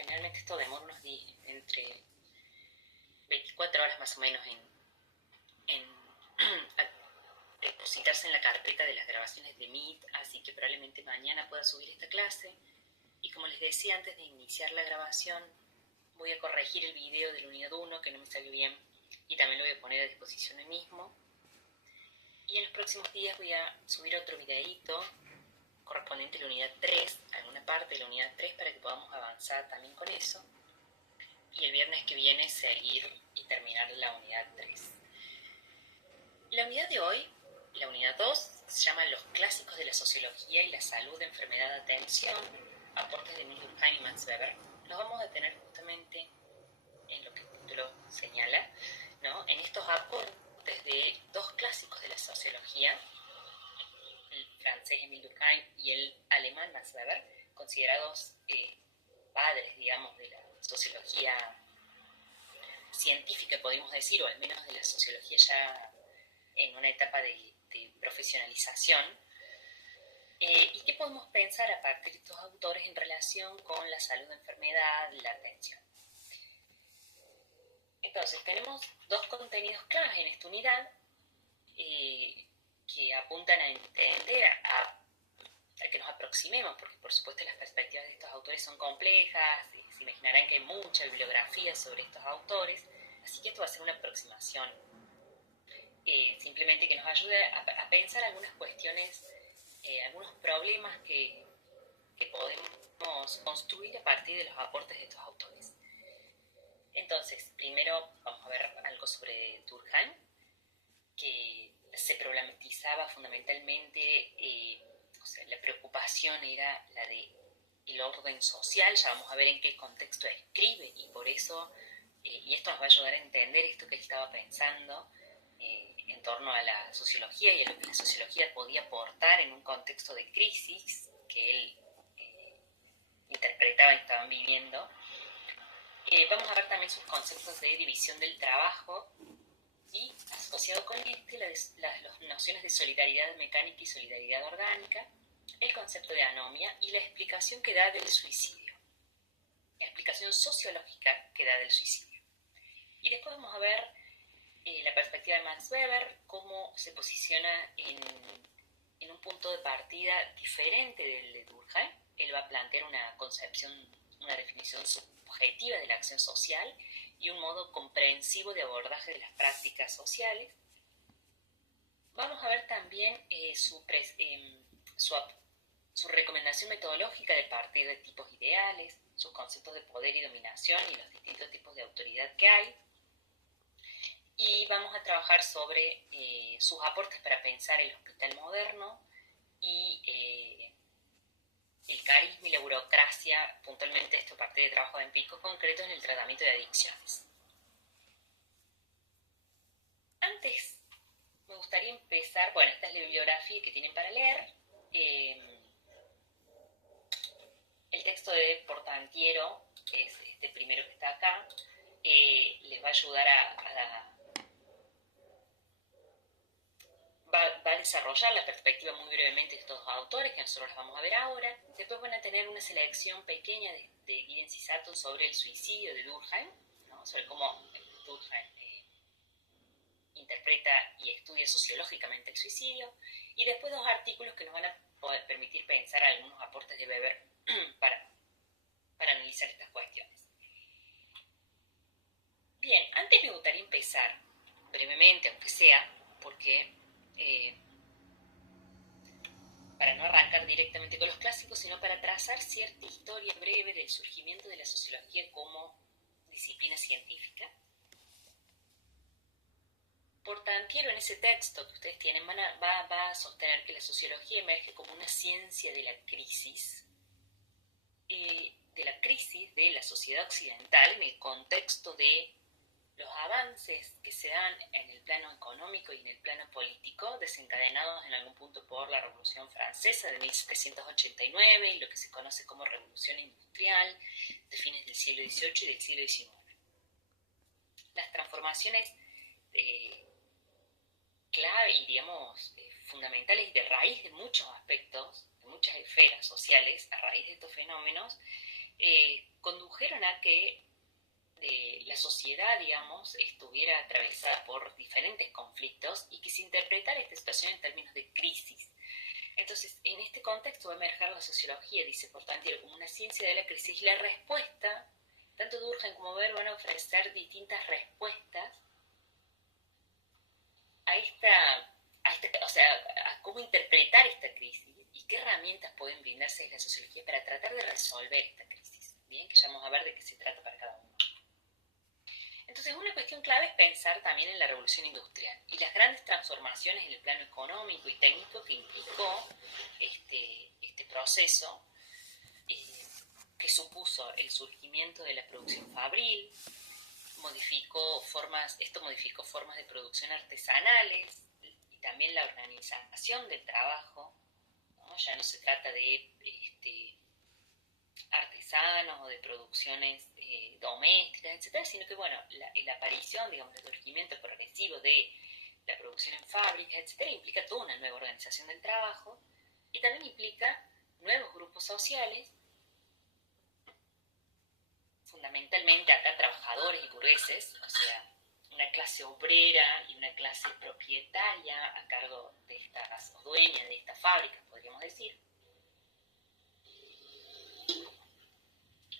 Generalmente esto demora unos días, entre 24 horas más o menos en depositarse en la carpeta de las grabaciones de Meet, así que probablemente mañana pueda subir esta clase. Y como les decía antes de iniciar la grabación, voy a corregir el video de la unidad 1 que no me salió bien y también lo voy a poner a disposición hoy mismo. Y en los próximos días voy a subir otro videíto correspondiente a la unidad 3, alguna parte de la unidad 3 para que podamos avanzar también con eso. Y el viernes que viene seguir y terminar la unidad 3. La unidad de hoy, la unidad 2, se llama Los clásicos de la sociología y la salud de enfermedad de atención, aportes de Emil Durkheim y Max Weber. Nos vamos a detener justamente en lo que el título señala, ¿no? En estos aportes de dos clásicos de la sociología, el francés Emil Durkheim y el alemán Max Weber, considerados padres, digamos, de la sociología científica, podemos decir, o al menos de la sociología ya en una etapa de profesionalización. ¿Y qué podemos pensar a partir de estos autores en relación con la salud de enfermedad y la atención? Entonces, tenemos dos contenidos claves en esta unidad que apuntan a entender, a que nos aproximemos, porque por supuesto las perspectivas de estos autores son complejas, se imaginarán que hay mucha bibliografía sobre estos autores, así que esto va a ser una aproximación simplemente que nos ayude a pensar algunas cuestiones, algunos problemas que podemos construir a partir de los aportes de estos autores. Entonces, primero vamos a ver algo sobre Durkheim, que se problematizaba fundamentalmente, o sea, la preocupación era la de el orden social. Ya vamos a ver en qué contexto escribe, y por eso, y esto nos va a ayudar a entender esto que él estaba pensando en torno a la sociología y a lo que la sociología podía aportar en un contexto de crisis que él interpretaba y estaban viviendo. Vamos a ver también sus conceptos de división del trabajo y, asociado con las nociones de solidaridad mecánica y solidaridad orgánica, el concepto de anomia y la explicación que da del suicidio, la explicación sociológica que da del suicidio. Y después vamos a ver la perspectiva de Max Weber, cómo se posiciona en un punto de partida diferente del de Durkheim. Él va a plantear una concepción, una definición subjetiva de la acción social y un modo comprensivo de abordaje de las prácticas sociales. Vamos a ver también su recomendación metodológica de partir de tipos ideales, sus conceptos de poder y dominación y los distintos tipos de autoridad que hay. Y vamos a trabajar sobre sus aportes para pensar el hospital moderno y el carisma y la burocracia, puntualmente esto a partir de trabajos empíricos concretos en el tratamiento de adicciones. Antes me gustaría empezar, bueno, esta es la bibliografía que tienen para leer. El texto de Portantiero, que es este primero que está acá, les va a ayudar va a desarrollar la perspectiva muy brevemente de estos autores, que nosotros las vamos a ver ahora. Después van a tener una selección pequeña de Giddens y Sutton sobre el suicidio de Durkheim, ¿no? Sobre cómo Durkheim interpreta y estudia sociológicamente el suicidio. Y después dos artículos que nos van a poder permitir pensar algunos aportes de Weber para analizar estas cuestiones. Bien, antes me gustaría empezar brevemente, aunque sea, porque para no arrancar directamente con los clásicos, sino para trazar cierta historia breve del surgimiento de la sociología como disciplina científica. Portantiero, en ese texto que ustedes tienen, va a sostener que la sociología emerge como una ciencia de la crisis de la sociedad occidental en el contexto de los avances que se dan en el plano económico y en el plano político, desencadenados en algún punto por la Revolución Francesa de 1789 y lo que se conoce como Revolución Industrial de fines del siglo XVIII y del siglo XIX. Las transformaciones clave y, digamos, fundamentales y de raíz de muchos aspectos, de muchas esferas sociales, a raíz de estos fenómenos, condujeron apuntaban a que la sociedad, digamos, estuviera atravesada por diferentes conflictos y que se interpretara esta situación en términos de crisis. Entonces, en este contexto va a emerger la sociología, dice Portantiero, como una ciencia de la crisis. La respuesta, tanto Durkheim como Weber van a ofrecer distintas respuestas a cómo interpretar esta crisis y qué herramientas pueden brindarse desde la sociología para tratar de resolver esta crisis. Bien, que ya vamos a ver de qué se trata para cada uno. Entonces, una cuestión clave es pensar también en la revolución industrial y las grandes transformaciones en el plano económico y técnico que implicó este proceso, que supuso el surgimiento de la producción fabril. Esto modificó formas de producción artesanales y también la organización del trabajo, ¿no? Ya no se trata de artesanos o de producciones domésticas, etcétera, sino que, bueno, la aparición, digamos, el surgimiento progresivo de la producción en fábricas, etcétera, implica toda una nueva organización del trabajo y también implica nuevos grupos sociales, fundamentalmente acá trabajadores y burgueses, o sea, una clase obrera y una clase propietaria a cargo de estas, o dueña de estas fábricas, podríamos decir.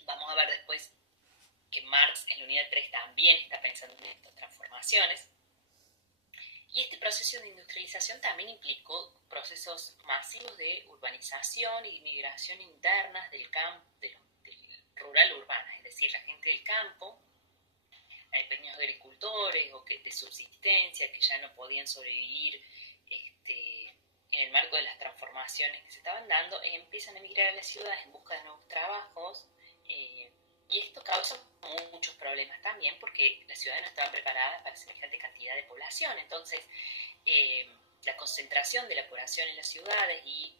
Vamos a ver después que Marx en la unidad 3 también está pensando en estas transformaciones. Y este proceso de industrialización también implicó procesos masivos de urbanización y de migración internas del campo, del rural urbana, es decir, la gente del campo, hay pequeños agricultores o de subsistencia que ya no podían sobrevivir en el marco de las transformaciones que se estaban dando, empiezan a emigrar a las ciudades en busca de nuevos trabajos, y esto causa muchos problemas también porque las ciudades no estaban preparadas para semejante cantidad de población. Entonces, la concentración de la población en las ciudades y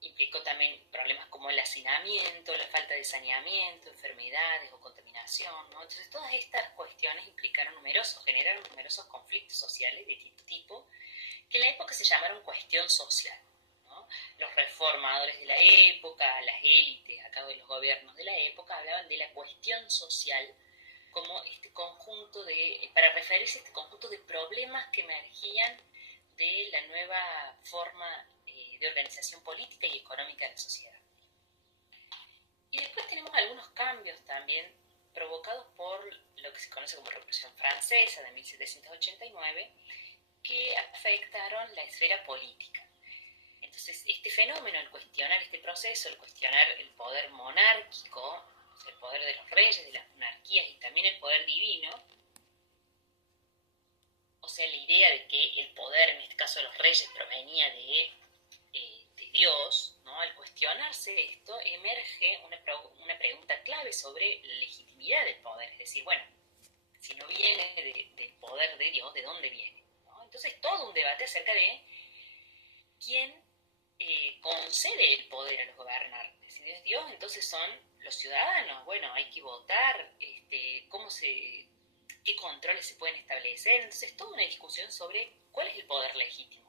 implicó también problemas como el hacinamiento, la falta de saneamiento, enfermedades o contaminación, ¿no? Entonces, todas estas cuestiones generaron numerosos conflictos sociales de distinto tipo, que en la época se llamaron cuestión social, ¿no? Los reformadores de la época, las élites a cargo de los gobiernos de la época, hablaban de la cuestión social como para referirse a este conjunto de problemas que emergían de la nueva forma de organización política y económica de la sociedad. Y después tenemos algunos cambios también provocados por lo que se conoce como Revolución Francesa de 1789, que afectaron la esfera política. Entonces, este fenómeno, el cuestionar este proceso, el cuestionar el poder monárquico, o sea, el poder de los reyes, de las monarquías y también el poder divino, o sea, la idea de que el poder, en este caso de los reyes, provenía de Dios, ¿no? Al cuestionarse esto, emerge una pregunta clave sobre la legitimidad del poder. Es decir, bueno, si no viene del poder de Dios, ¿de dónde viene? ¿No? Entonces, todo un debate acerca de quién concede el poder a los gobernantes. Si no es Dios, entonces son los ciudadanos. Bueno, hay que votar, qué controles se pueden establecer. Entonces, toda una discusión sobre cuál es el poder legítimo.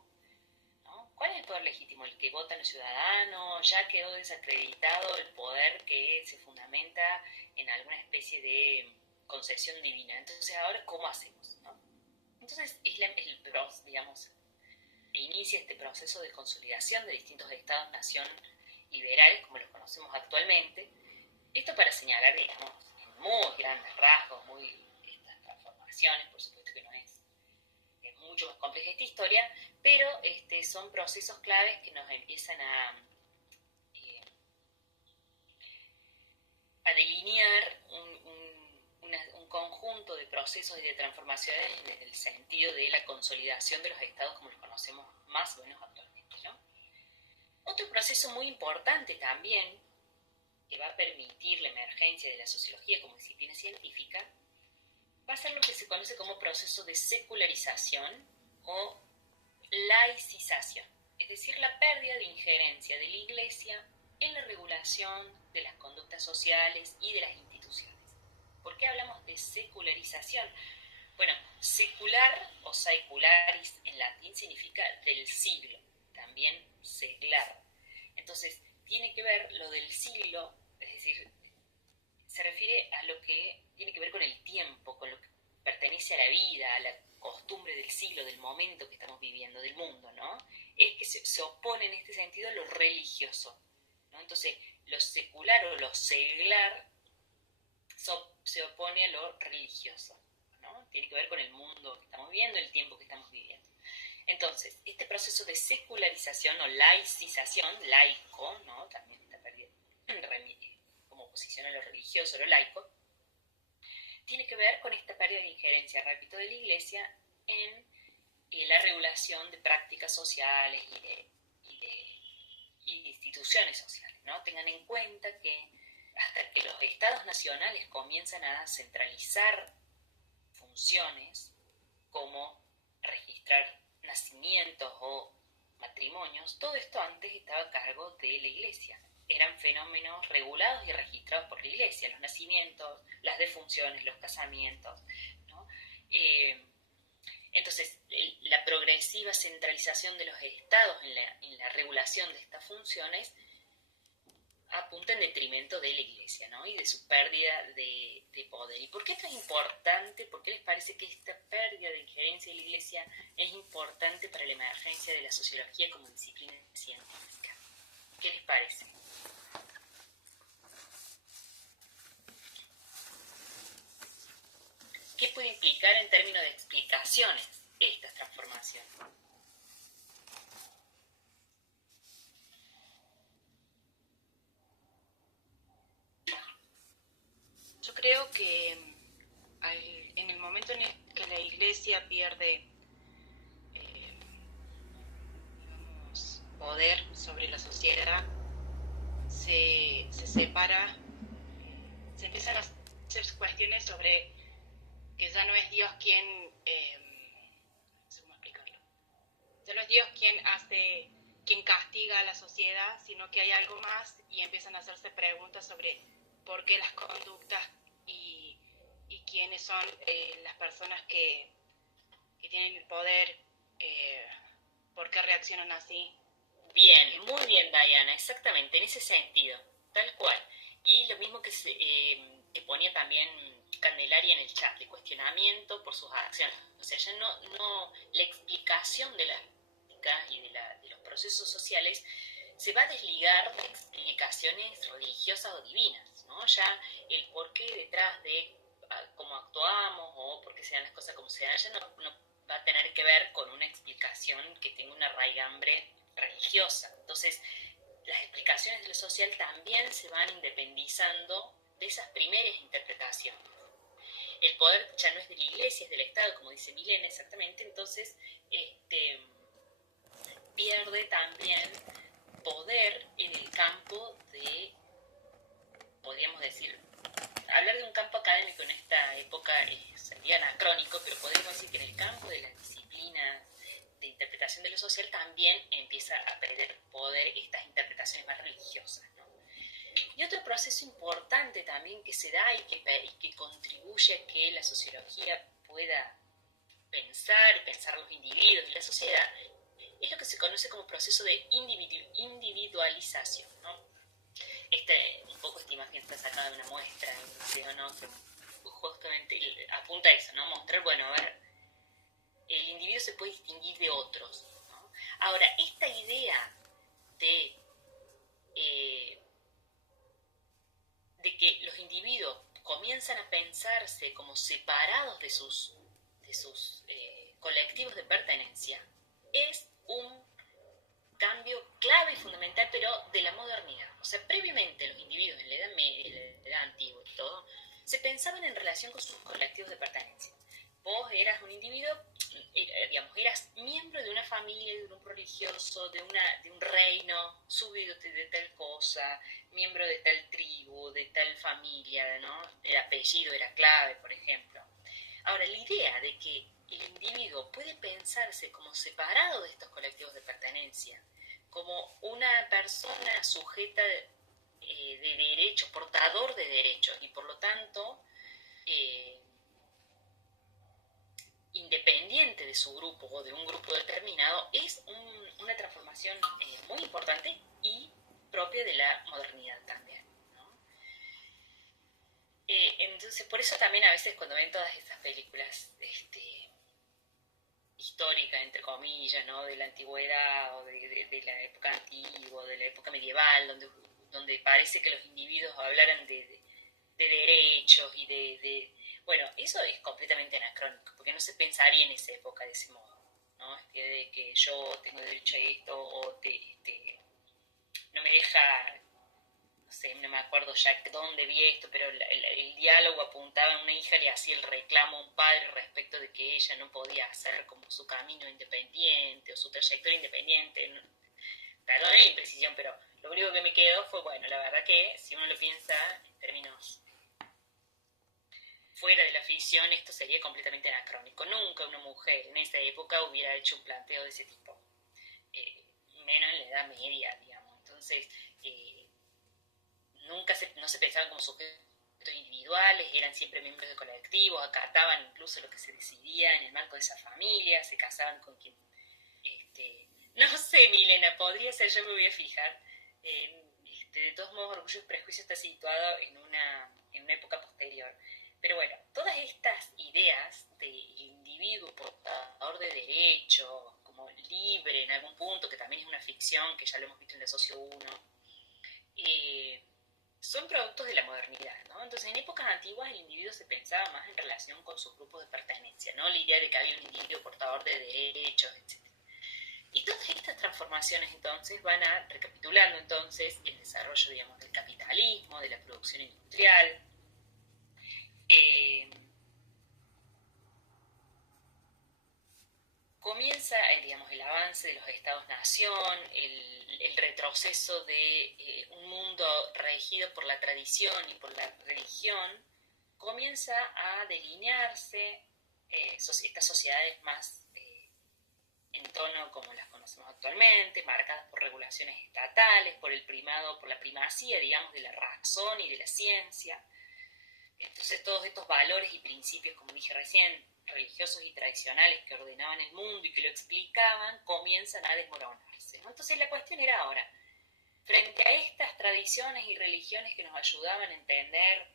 ¿Cuál es el poder legítimo? ¿El que votan los ciudadanos? ¿Ya quedó desacreditado el poder que se fundamenta en alguna especie de concesión divina? Entonces, ahora, ¿cómo hacemos? ¿No? Entonces, inicia este proceso de consolidación de distintos estados-nación liberales, como los conocemos actualmente. Esto para señalar, digamos, en muy grandes rasgos, estas transformaciones, por supuesto que no es mucho más compleja esta historia, pero son procesos claves que nos empiezan a delinear un conjunto de procesos y de transformaciones en el sentido de la consolidación de los estados como los conocemos más o menos actualmente, ¿no? Otro proceso muy importante también, que va a permitir la emergencia de la sociología como disciplina científica, va a ser lo que se conoce como proceso de secularización o laicización, es decir, la pérdida de injerencia de la Iglesia en la regulación de las conductas sociales y de las instituciones. ¿Por qué hablamos de secularización? Bueno, secular o saecularis en latín significa del siglo, también seglar. Entonces, tiene que ver lo del siglo decir, se refiere a lo que tiene que ver con el tiempo, con lo que pertenece a la vida, a la costumbre del siglo, del momento que estamos viviendo, del mundo, ¿no? Es que se opone en este sentido a lo religioso, ¿no? Entonces, lo secular o lo seglar se opone a lo religioso, ¿no? Tiene que ver con el mundo que estamos viviendo, el tiempo que estamos viviendo. Entonces, este proceso de secularización o laicización, laico, ¿no? También está perdido como oposición a lo religioso, lo laico, tiene que ver con esta pérdida de injerencia, repito, de la Iglesia en la regulación de prácticas sociales y de instituciones sociales, ¿no? Tengan en cuenta que hasta que los estados nacionales comienzan a centralizar funciones como registrar nacimientos o matrimonios, todo esto antes estaba a cargo de la Iglesia. Eran fenómenos regulados y registrados por la Iglesia, los nacimientos, las defunciones, los casamientos, ¿no? Entonces, la progresiva centralización de los estados en la regulación de estas funciones apunta en detrimento de la Iglesia, ¿no? Y de su pérdida de poder. ¿Y por qué esto es importante? ¿Por qué les parece que esta pérdida de injerencia de la Iglesia es importante para la emergencia de la sociología como disciplina científica? ¿Qué les parece? ¿Qué puede implicar en términos de explicaciones esta transformación? Yo creo que en el momento en el que la Iglesia pierde poder sobre la sociedad, se separa, se empiezan a hacer cuestiones sobre que ya no es Dios quien, no sé cómo explicarlo, ya no es Dios quien castiga a la sociedad, sino que hay algo más y empiezan a hacerse preguntas sobre por qué las conductas y quiénes son las personas que tienen el poder, por qué reaccionan así. Bien, muy bien, Diana, exactamente, en ese sentido, tal cual. Y lo mismo que ponía también Candelaria en el chat, de cuestionamiento por sus acciones. O sea, ya no la explicación de las prácticas y de los procesos sociales se va a desligar de explicaciones religiosas o divinas, ¿no? Ya el porqué detrás de cómo actuamos o por qué se dan las cosas como se dan, ya no va a tener que ver con una explicación que tenga una raigambre religiosa. Entonces, las explicaciones de lo social también se van independizando de esas primeras interpretaciones. El poder ya no es de la Iglesia, es del Estado, como dice Milena exactamente, entonces pierde también poder en el campo de, podríamos decir, hablar de un campo académico en esta época sería anacrónico, pero podemos decir que en el campo de las disciplinas de interpretación de lo social también empieza a perder poder estas interpretaciones más religiosas, ¿no? Y otro proceso importante también que se da y que contribuye a que la sociología pueda pensar los individuos y la sociedad es lo que se conoce como proceso de individualización, ¿no? Un poco esta imagen está sacada de una muestra en un video, ¿no? Que justamente apunta a eso, ¿no? Mostrar, bueno, a ver, el individuo se puede distinguir de otros, ¿no? Ahora, esta idea de que los individuos comienzan a pensarse como separados de sus colectivos de pertenencia, es un cambio clave y fundamental, pero de la modernidad. O sea, previamente los individuos en la Edad Media, en la Edad Antigua y todo, se pensaban en relación con sus colectivos de pertenencia. Vos eras un individuo, digamos, eras miembro de una familia, de un grupo religioso, de un reino, súbdito de tal cosa, miembro de tal tribu, de tal familia, ¿no? El apellido era clave, por ejemplo. Ahora, la idea de que el individuo puede pensarse como separado de estos colectivos de pertenencia, como una persona sujeta de derechos, portador de derechos, y por lo tanto independiente de su grupo o de un grupo determinado, es una transformación muy importante y propia de la modernidad también, ¿no? Entonces, por eso también a veces cuando ven todas estas películas históricas, entre comillas, ¿no? De la antigüedad o de la época antigua, de la época medieval, donde parece que los individuos hablaran de derechos y bueno, eso es completamente anacrónico, porque no se pensaría en esa época de ese modo, ¿no? De que yo tengo derecho a esto o no me deja, no sé, no me acuerdo ya dónde vi esto, pero el diálogo apuntaba a una hija, le hacía el reclamo a un padre respecto de que ella no podía hacer como su camino independiente o su trayectoria independiente. Perdón la imprecisión, pero lo único que me quedó fue, bueno, la verdad que si uno lo piensa en términos fuera de la ficción, esto sería completamente anacrónico. Nunca una mujer en esa época hubiera hecho un planteo de ese tipo, menos en la Edad Media, digamos. Entonces, no se pensaban como sujetos individuales, eran siempre miembros de colectivos, acataban incluso lo que se decidía en el marco de esa familia, se casaban con quien... no sé, Milena, podría ser, yo me voy a fijar. De todos modos, Orgullo y Prejuicio está situado en una época posterior. Pero bueno, todas estas ideas del individuo portador de derechos, como libre en algún punto, que también es una ficción, que ya lo hemos visto en la Socio 1, son productos de la modernidad, ¿no? Entonces, en épocas antiguas el individuo se pensaba más en relación con sus grupos de pertenencia, ¿no? La idea de que había un individuo portador de derechos, etc. Y todas estas transformaciones, entonces, van a, recapitulando, entonces, el desarrollo, digamos, del capitalismo, de la producción industrial, comienza, digamos, el avance de los estados-nación, el retroceso de un mundo regido por la tradición y por la religión, comienza a delinearse estas sociedades más en tono como las conocemos actualmente, marcadas por regulaciones estatales, por el primado, por la primacía, digamos, de la razón y de la ciencia. Entonces todos estos valores y principios, como dije recién, religiosos y tradicionales que ordenaban el mundo y que lo explicaban, comienzan a desmoronarse, ¿no? Entonces la cuestión era ahora, frente a estas tradiciones y religiones que nos ayudaban a entender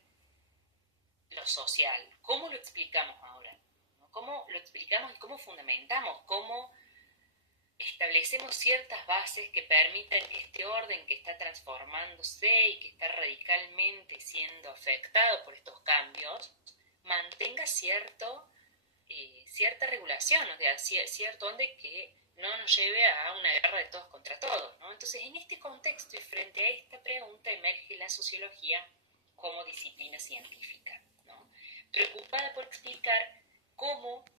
lo social, ¿cómo lo explicamos ahora? ¿Cómo lo explicamos y cómo fundamentamos? ¿Cómo establecemos ciertas bases que permiten que este orden que está transformándose y que está radicalmente siendo afectado por estos cambios mantenga cierta regulación, o sea, cierto orden que no nos lleve a una guerra de todos contra todos, ¿no? Entonces, en este contexto y frente a esta pregunta emerge la sociología como disciplina científica, ¿no? Preocupada por explicar